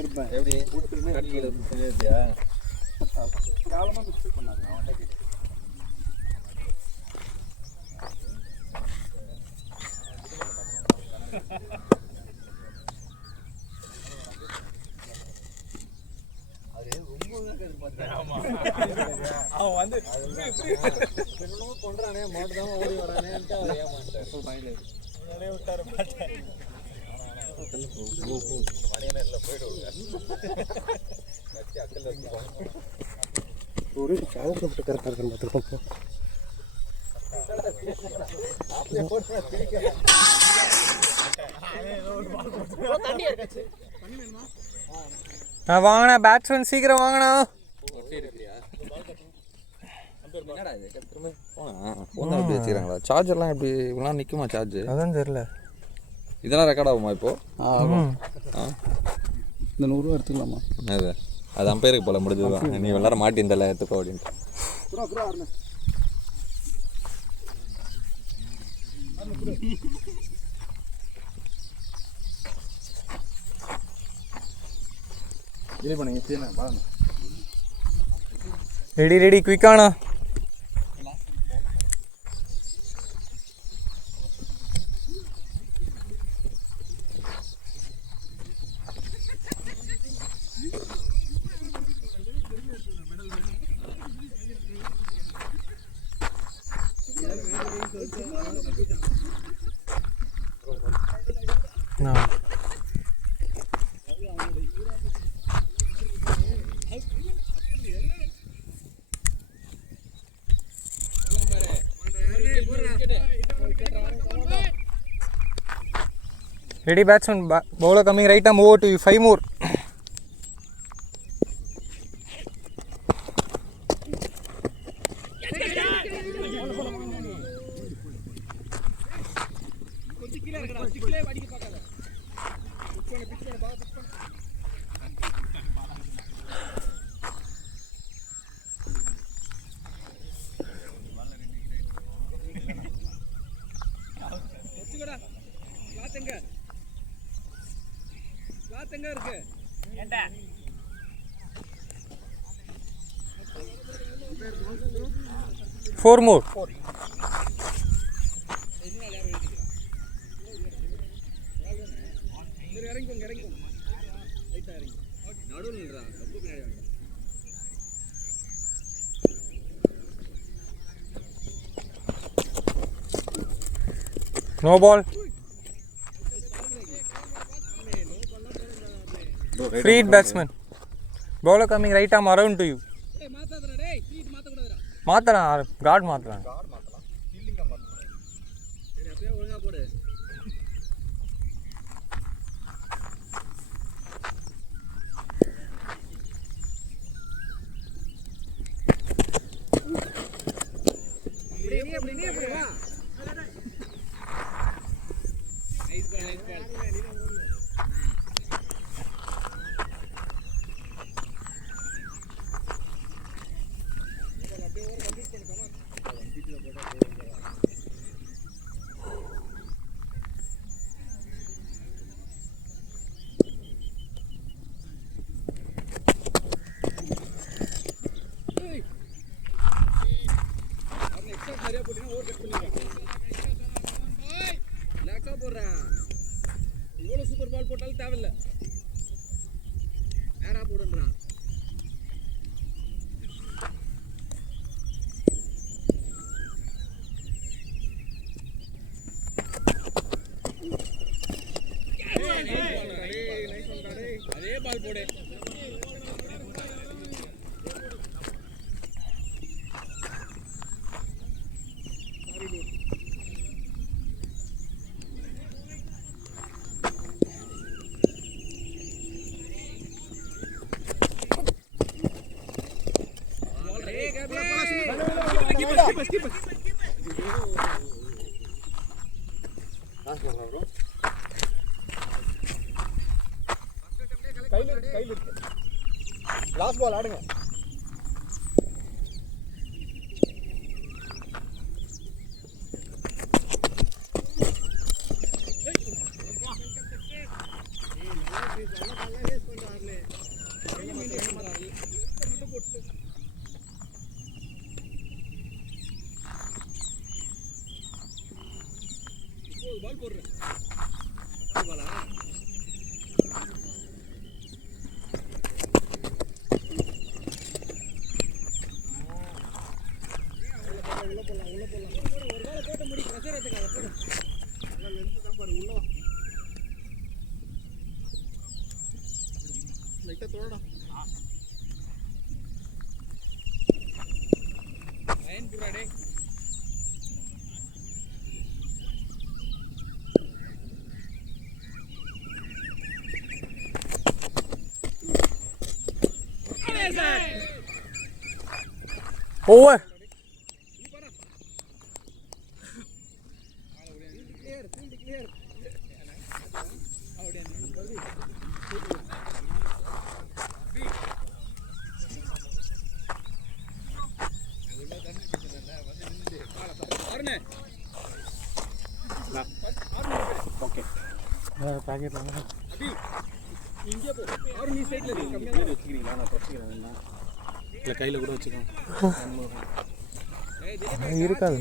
இருப்பேன் எப்படி கட்டியா காலமாக மிஸ்டேக் பண்ணாங்க அவன்கிட்ட. அவன் வந்து கொண்டானே மாட்டுதான் ஓடி வரானேன்ட்டு அவர் ஏமாட்டார் விட்டாரு மாட்டேன் ஒரு சாவப்பட்டு கரெக்டாக இருக்குன்னு பார்த்துருக்கோம். வாங்கண்ணா பேட்ஸ்மேன் சீக்கிரம் வாங்கண்ணா. சார்ஜர்லாம் எப்படி இவ்வளோ நிற்குமா சார்ஜ்? அதான் தெரியல. இதெல்லாம் ரெக்கார்ட் ஆகுமா இப்போ? இந்த 100 ரூபா எடுத்துக்கலாமா? அது அம்பையருக்கு போல முடிஞ்சதுதான். நீ எல்லாரும் மாட்டியிருந்தல எடுத்துக்கோ அப்படின்ட்டு. ரெடி ரெடி குயிக்காண்ணா. Ready batsman, bowler coming right arm over to you, 5 more. Four more. No ball. Free hit batsman. Bowler coming right arm around to you. மாத்தடா கார்டு மாத்தலாம். இவ்வளோ சூப்பர் பால் போட்டாலும் தேவையில்லை. நேராக போடுன்றான். அதே பால் போடு. லாஸ்ட் பால் ஆடுங்க. லைட்டா தோடா லைன் புரா டேய் ஓவர் ஓகே பாக்கெட் வாங்க இங்கே போ ஆறு நீ சைடுல நீ கம்மியா வெச்சிக்கிறீங்களா நான் பச்சிக்கிறேன் இல்ல கையில கூட வச்சுக்கோங்க இருக்காது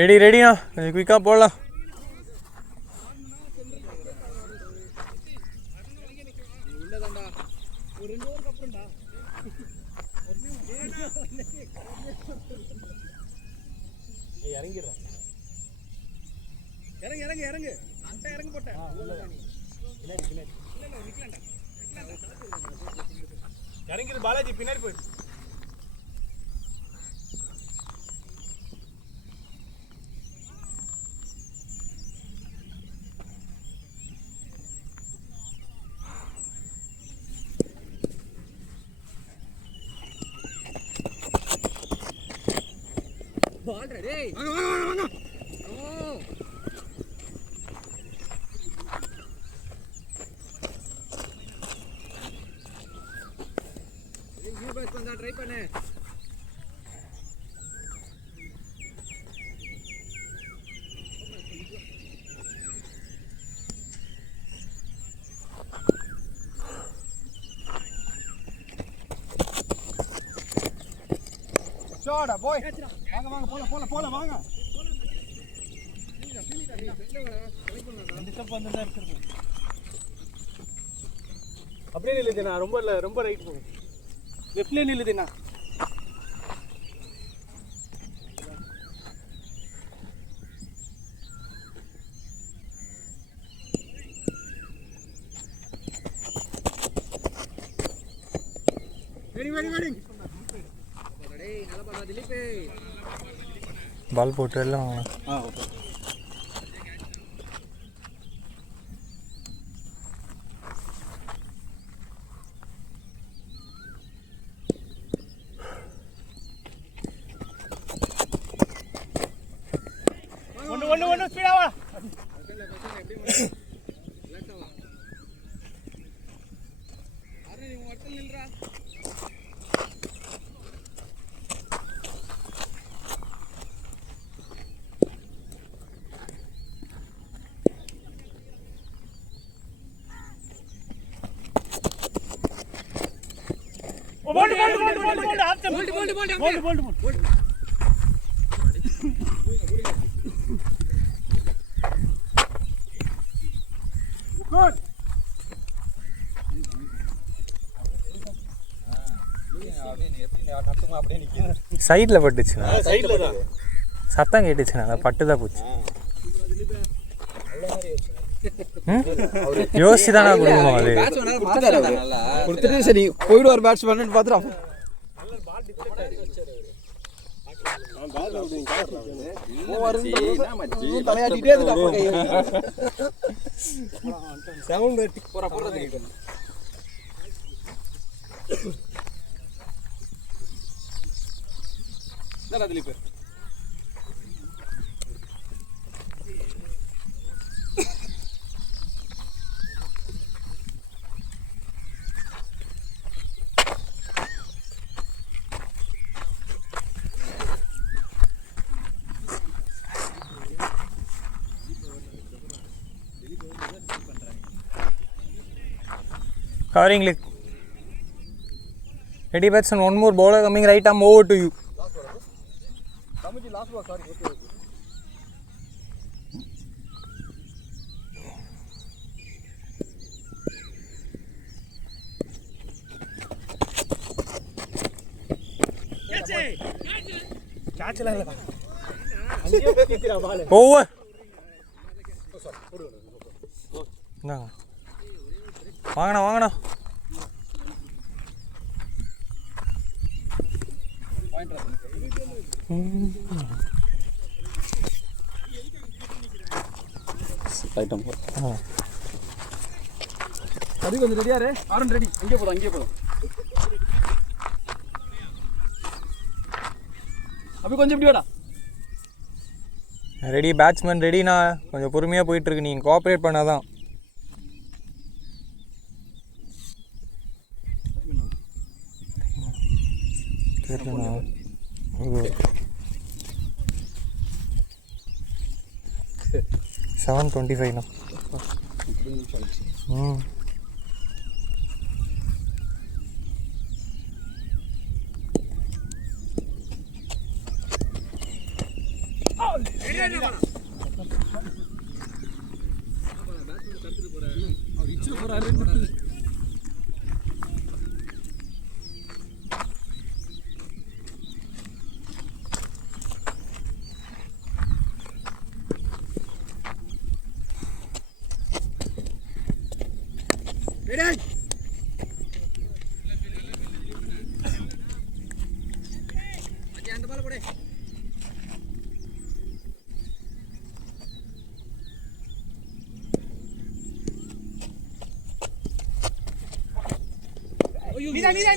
ரெடி ரெடிண்ணா குயிக்காக போடலாம் ஒரு 2 ஓவர் அப்புறம்டா இறங்கிடுறா இறங்கு இறங்கு இறங்கு அந்த இறங்கு போட்டேன் இறங்கிடு பாலாஜி பின்னாடி போயிடு பால் ரெடி வாங்க வாங்க வாங்க ஓ யூ பஸ் பண்ணா ட்ரை பண்ணு ஷாட் பாய் வாங்க வாங்க போல போல போல வாங்க அப்படியே நில்லுதுண்ணா ரொம்ப இல்லை ரொம்ப ரைட் போகும் லெஃப்ட்லேயே நில்லுதுண்ணா வெடி வெடி வெடி நல்ல பால் திலீப் பால் போட்டு எல்லாம் ஓகே ஒன்று ஸ்பீடா வா சைடில் பட்டுச்சுண்ணா சைடுல தான் சத்தம் கேட்டுச்சுண்ணா பட்டு தான் போச்சு யோசிச்சு தானே கொடுக்கணும் அது கொடுத்துட்டு சரி போயிடுவார் பேட்ஸ்மேன் பார்த்துட்டு தலையாட்டிட்டே Dilip covering leg ready batsman one more bowler coming right arm over to you last ball sorry okay catch la illa ange kitira ball over no வாங்கண்ணா வாங்கண்ணா. ஐட்டம் அது கொஞ்சம் ரெடியா ரே. ஆரன் ரெடி. அங்கே போதும். அப்படி கொஞ்சம் இப்படி வாடா. ரெடி பேட்ஸ்மேன் ரெடிண்ணா. கொஞ்சம் பொறுமையாக போயிட்டுருக்கு, நீங்கள் கோஆப்ரேட் பண்ணாதான். சரிண்ணா. 7:25ண்ணா.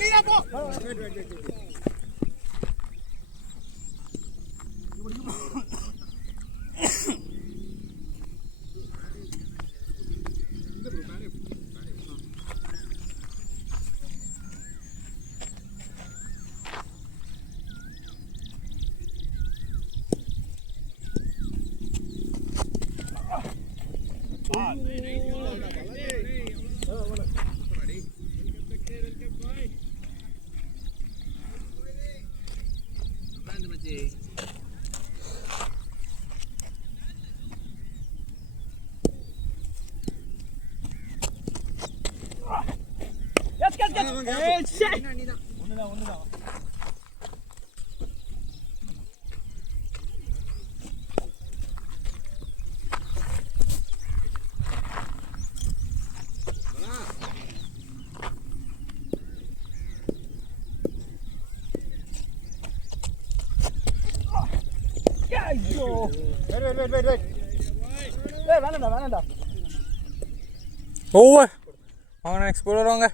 நீதா போ. வேணாண்டா. ஓவர். வாங்க நெக்ஸ்ட் போலர் வாங்க.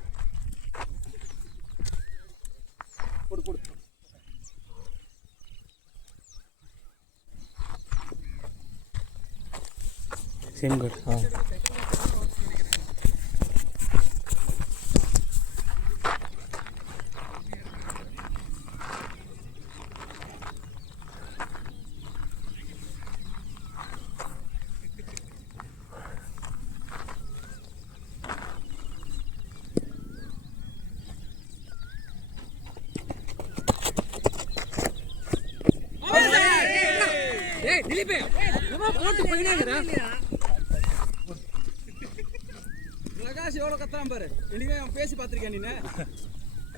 Same good.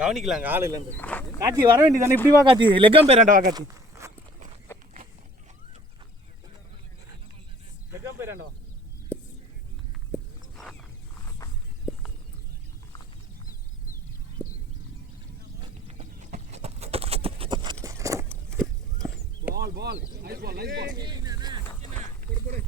கவனிக்கலாங்க ஆள் இல்லைன்னு. காத்தி வர வேண்டியதானே. இப்படி வா காத்தி. லெக்கம் பேராண்டா வா காத்தி. லெக்கம் பேராண்டா வா. Ball nice ball. போடு.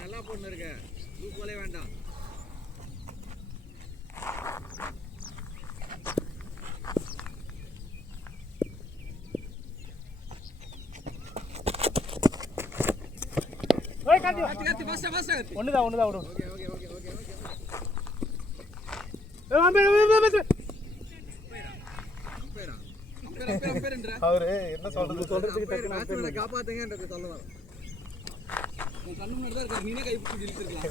நல்லா போன்னு இருக்க. லூப் போலே வேண்டாம். ஒண்ணுதான் விடும். அவரு என்ன சொல்றதுக்கு காப்பாத்துங்கன்றது சொல்ல வர கண்ணு முன்னாடி தான் இருக்காரு. நீனே கை பிடிச்சி இழுத்துருக்கலாம்.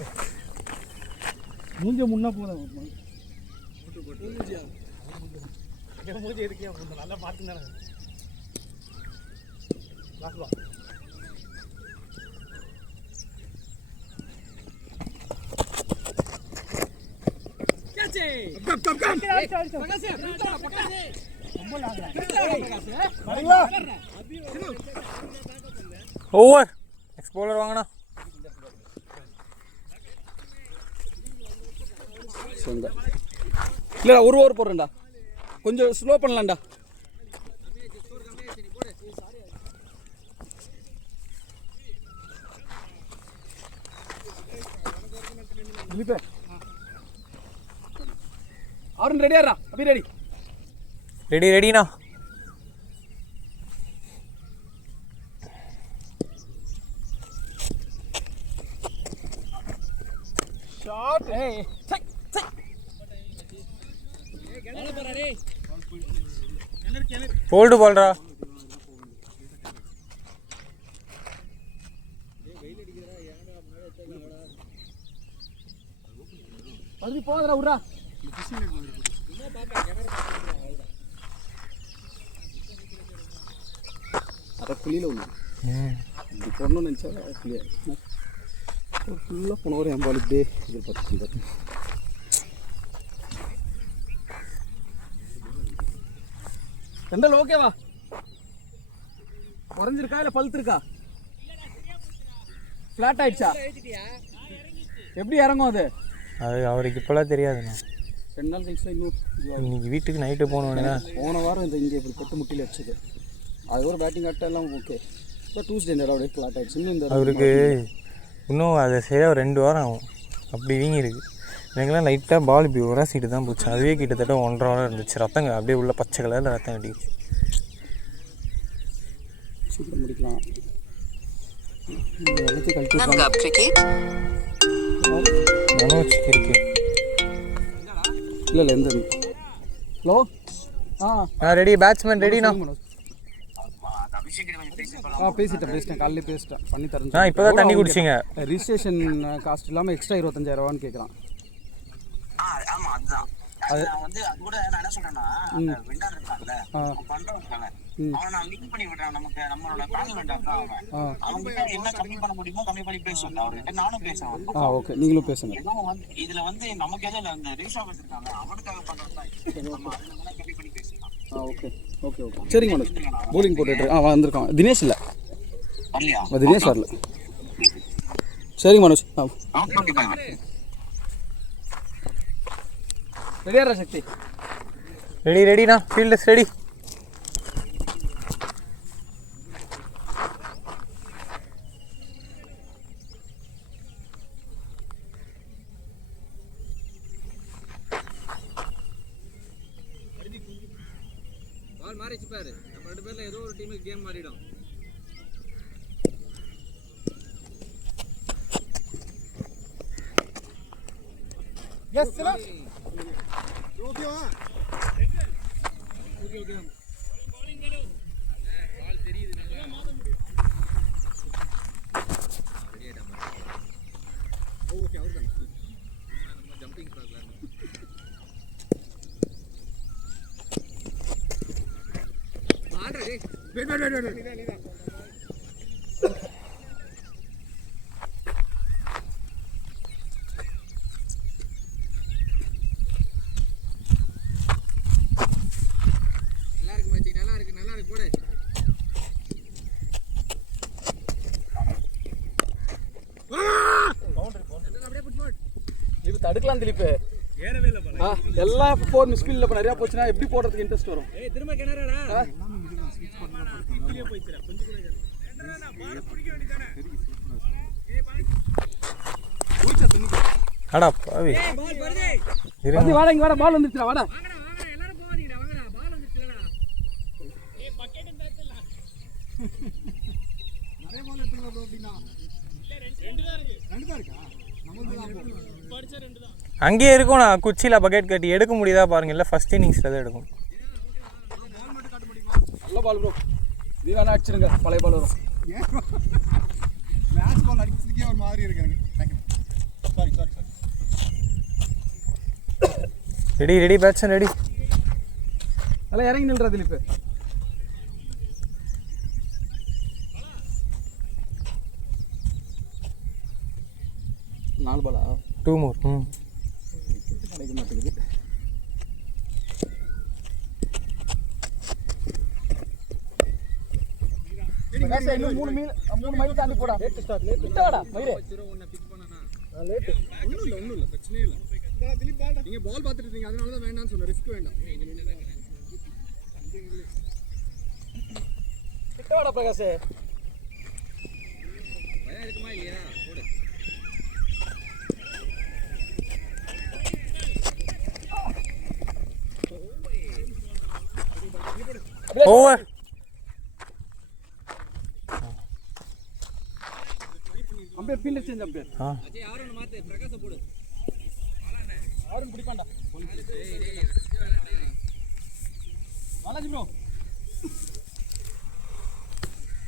மூஞ்ச முன்னா போதும். மூஞ்சி இருக்கே நல்லா பார்த்துங்க. ஓவர் எக்ஸ்ப்ளோரர் வாங்கண்ணா. இல்லடா ஒரு ஓவர் போடுறேன்டா. கொஞ்சம் ஸ்லோ பண்ணலாம்டா. அவரும் ரெடியாரா? அப்படி ரெடி ரெடிண்ணா. ஷாட். போல்டு பால்ரா. அது போதடா உட்றா. அரை குழியில் ஒன்று இப்படி போடணும்னு நினச்சா குழியாக ஃபுல்லாக போன ஒரு எம்பால் இப்படியே எதிர்பார்த்து ரெண்டல் ஓகேவா? குறைஞ்சிருக்கா இல்லை பழுத்துருக்கா? ஃப்ளாட் ஆயிடுச்சா? எப்படி இறங்கும் அது? அது அவருக்கு இப்போலாம் தெரியாதுண்ணா. 2 நாள் கழிச்சு இன்னும் இன்னைக்கு வீட்டுக்கு நைட்டு போனோன்னே போன வாரம் இந்த இங்கே இப்படி கொட்டு முட்டியில் வச்சது. அது ஒரு பேட்டிங் ஆட்டம் எல்லாம் ஓகே. இப்போ டூஸ்டே அப்படியே ஃப்ளாட் ஆகிடுச்சு. இன்னும் இந்த அவருக்கு இன்னும் அதை சரியாக 2 வாரம் ஆகும். அப்படி வீங்கிருக்கு. எனக்குலாம் லைட்டாக பால் இப்படி உரசிட்டு தான் போச்சு. அதுவே கிட்டத்தட்ட 1.5 வாரம் இருந்துச்சு. ரத்தங்க அப்படியே உள்ள பச்சை கலரில் ரத்தம் கட்டிச்சு. சீக்கிரம் முடிக்கலாம். மனோஜ் இருக்கு. இல்லை எந்த ஹலோ ரெடி. பேட்ஸ்மேன் ரெடிண்ணா. பேசிட்டேன் காலையிலே பேசிட்டேன். பண்ணி தரேன். இப்போ தான் தண்ணி குடிச்சிங்க. ரிஜிஸ்ட்ரேஷன் காஸ்ட் இல்லாமல் எக்ஸ்ட்ரா 25,000 கேட்குறான். அது வந்து அது கூட நான் என்ன சொல்றேன்னா அந்த வெண்டார் இருக்கான்ல பண்றவங்கல அவனை நான் லிங்க் பண்ணி விடுறேன். நமக்கு நம்மளோட கால் வெண்டார் தான் அவன். அவங்க என்ன கம்மி பண்ண முடியுமோ கம்மி பண்ணி பேசுவாங்க. அவர்கிட்ட நானும் பேசுவேன். ஓகே நீங்களும் பேசுங்க. ஏதோ வந்து இதுல வந்து நமக்கு எதுவும் அந்த ரீஷ் ஆஃபீஸ் இருக்காங்க அவனுக்காக பண்றது தான். நம்ம அதனால கம்மி பண்ணி பேசலாம். ஓகே ஓகே ஓகே சரிங்க மனோஜ். போலிங் போட்டுட்டு வந்திருக்கான். தினேஷ் இல்லை வரலையா? தினேஷ் வரல. சரிங்க மனோஜ். ரெடியாரா சக்தி? ரெடிண்ணா. Fielders ready. பால் மாறிச்சு பாரு. நம்ம 2 பேர்ல ஏதோ ஒரு டீமுக்கு கேம் மாறிடும். Yes sir. ஓகேவா? Okay okay. bowling கரோ. பால் தெரியுது நல்லா. ரெடியாடா. ஓகே அவர்தான். நம்ம ஜம்பிங் பண்ணலாம். மாட்றா டேய். வெயிட். தடுக்கலாம் திலீப். ஏறவே இல்ல பாரு. எல்லாம் 4 மிஸ்கில்ல இப்ப நிறைய போச்சுனா எப்படி போடுறதுக்கு இன்ட்ரஸ்ட் வரும்? ஏய் திரும்ப கிணறடா. வெளிய போயிடுற கொஞ்சம் கூட என்னடா பால் புடிக்க வேண்டியதானே. ஏய் பால் ஊச்சா தண்ணி. அடா பாவி. ஏய் பால் வருதே. வந்து வாடா இங்க வாடா பால் வந்துச்சுடா வாடா. வாங்கடா வாங்கடா எல்லாரும் போவாதீங்கடா வாங்கடா பால் வந்துச்சுடா. ஏய் பக்கெட் இந்த இடத்துல. நிறைய பால் எடுத்துங்க ப்ரோ அப்படினா. இல்ல அங்கேயே இருக்கும். நான் குச்சியில் பக்கெட் கட்டி எடுக்க முடியுதா பாருங்க. இல்லை ஃபர்ஸ்ட் இன்னிங்ஸில் தான் எடுக்கும். நல்ல பால் ப்ரோ. இது வேணா அடிச்சிருங்க, பழைய பால் வரும். மேட்ச் பால் அடிக்கிறதுக்கே ஒரு மாதிரி இருக்கு எனக்கு. சாரி. Ready Bateson ready. நல்லா இறங்கி நில்றா திலீப். 4 பாலா? 2 more. கிடைக்க மாட்டேங்குது. இன்னும் 3 மைல் தாண்டி போடா. Late start. விட்டடா மயிரே. லேட். ஒண்ணும் இல்ல பிரச்சனை இல்ல. திலீப் பால் நீங்க பால் பார்த்துட்டு இருக்கீங்க, அதனால தான் வேண்டாம்னு சொன்னேன். ரிஸ்க் வேண்டாம். விட்டடா பிரகாஷ். பயம் இருக்குமா இல்லையா? போடு. Over. Umpire field change umpire. Ajay யாரன்னு மாத்து, பிரகாஷ போடு. யாரன்னு பிடிப்பான்டா. பாலாஜி ப்ரோ.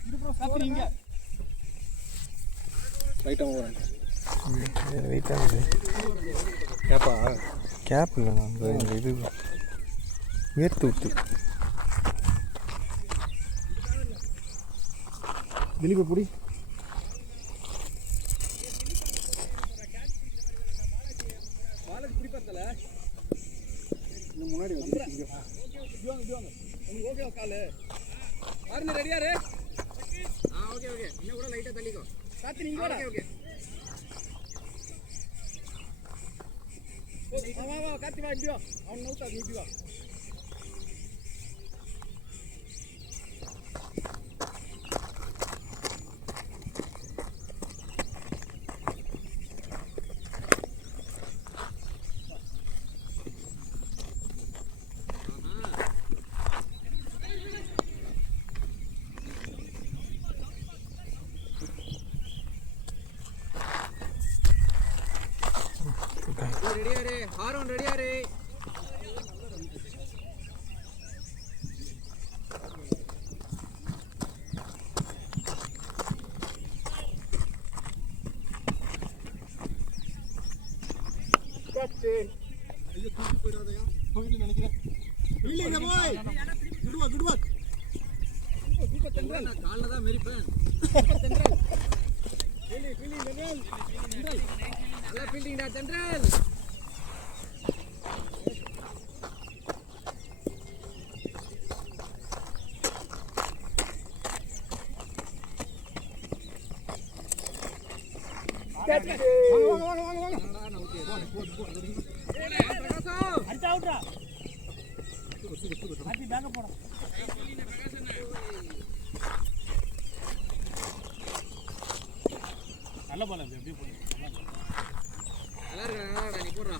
இது ப்ரோ சாப்பிடுங்க. Right over. வெயிட் ஆகுது. கேப் இல்லை நம்ம இது வேர்த்து ஊத்து. திலீப் புடி. முன்னாடி வந்து ஓகே காலு ஆர்னி ரெடியா ரே? ஓகே இன்னும் கூட லைட்டா தள்ளிக்கோ. சாத்தி நீங்க கூட. ஓகே வா காத்தி வா இடியோ. அவன் நவுத்தா நீ வா. ரெடியா ரே? ஹாரோன் ரெடியா ரே? கேப்டன் ஐயோ தூக்கி போயிடாதயா. போயிட்டு நினைக்கிறேன். இல்லங்க போய். Good work. சூப்பர் தென்றல். நான் கால்ல தான் மெரிப்பேன். சூப்பர் தென்றல். ஃபீல்டிங் தென்றல். நல்ல ஃபீல்டிங் டா தென்றல். வாங்க. அடிச்சா அவுட்ரா. சூப்பர். அடி பேக்க போடா. நல்ல பால் அப்படியே போடு. நல்லா இருக்கடா நீ போடுறா.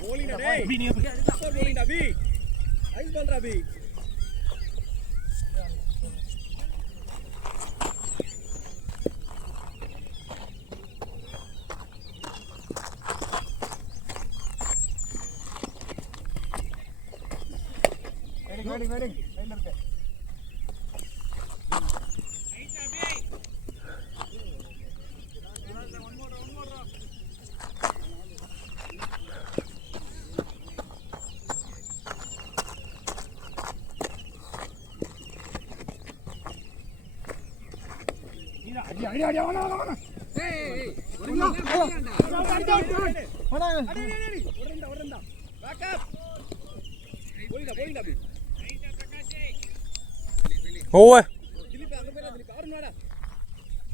போலிடா டேய். நீ அடிச்சா போலிடா பி. ஐஸ் பால்டா பி. வெயிட்டிங் லைன்ல இருக்கு. அடி வாங்க. ஏய் வரண்டா. பேக் அப். போயிடா அப்படி. ஓவர். திலீப் அங்க போயிடா. திலீப் ஆறு நாடா.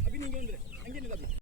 அபி நீங்க வந்து அங்கே நில்லு.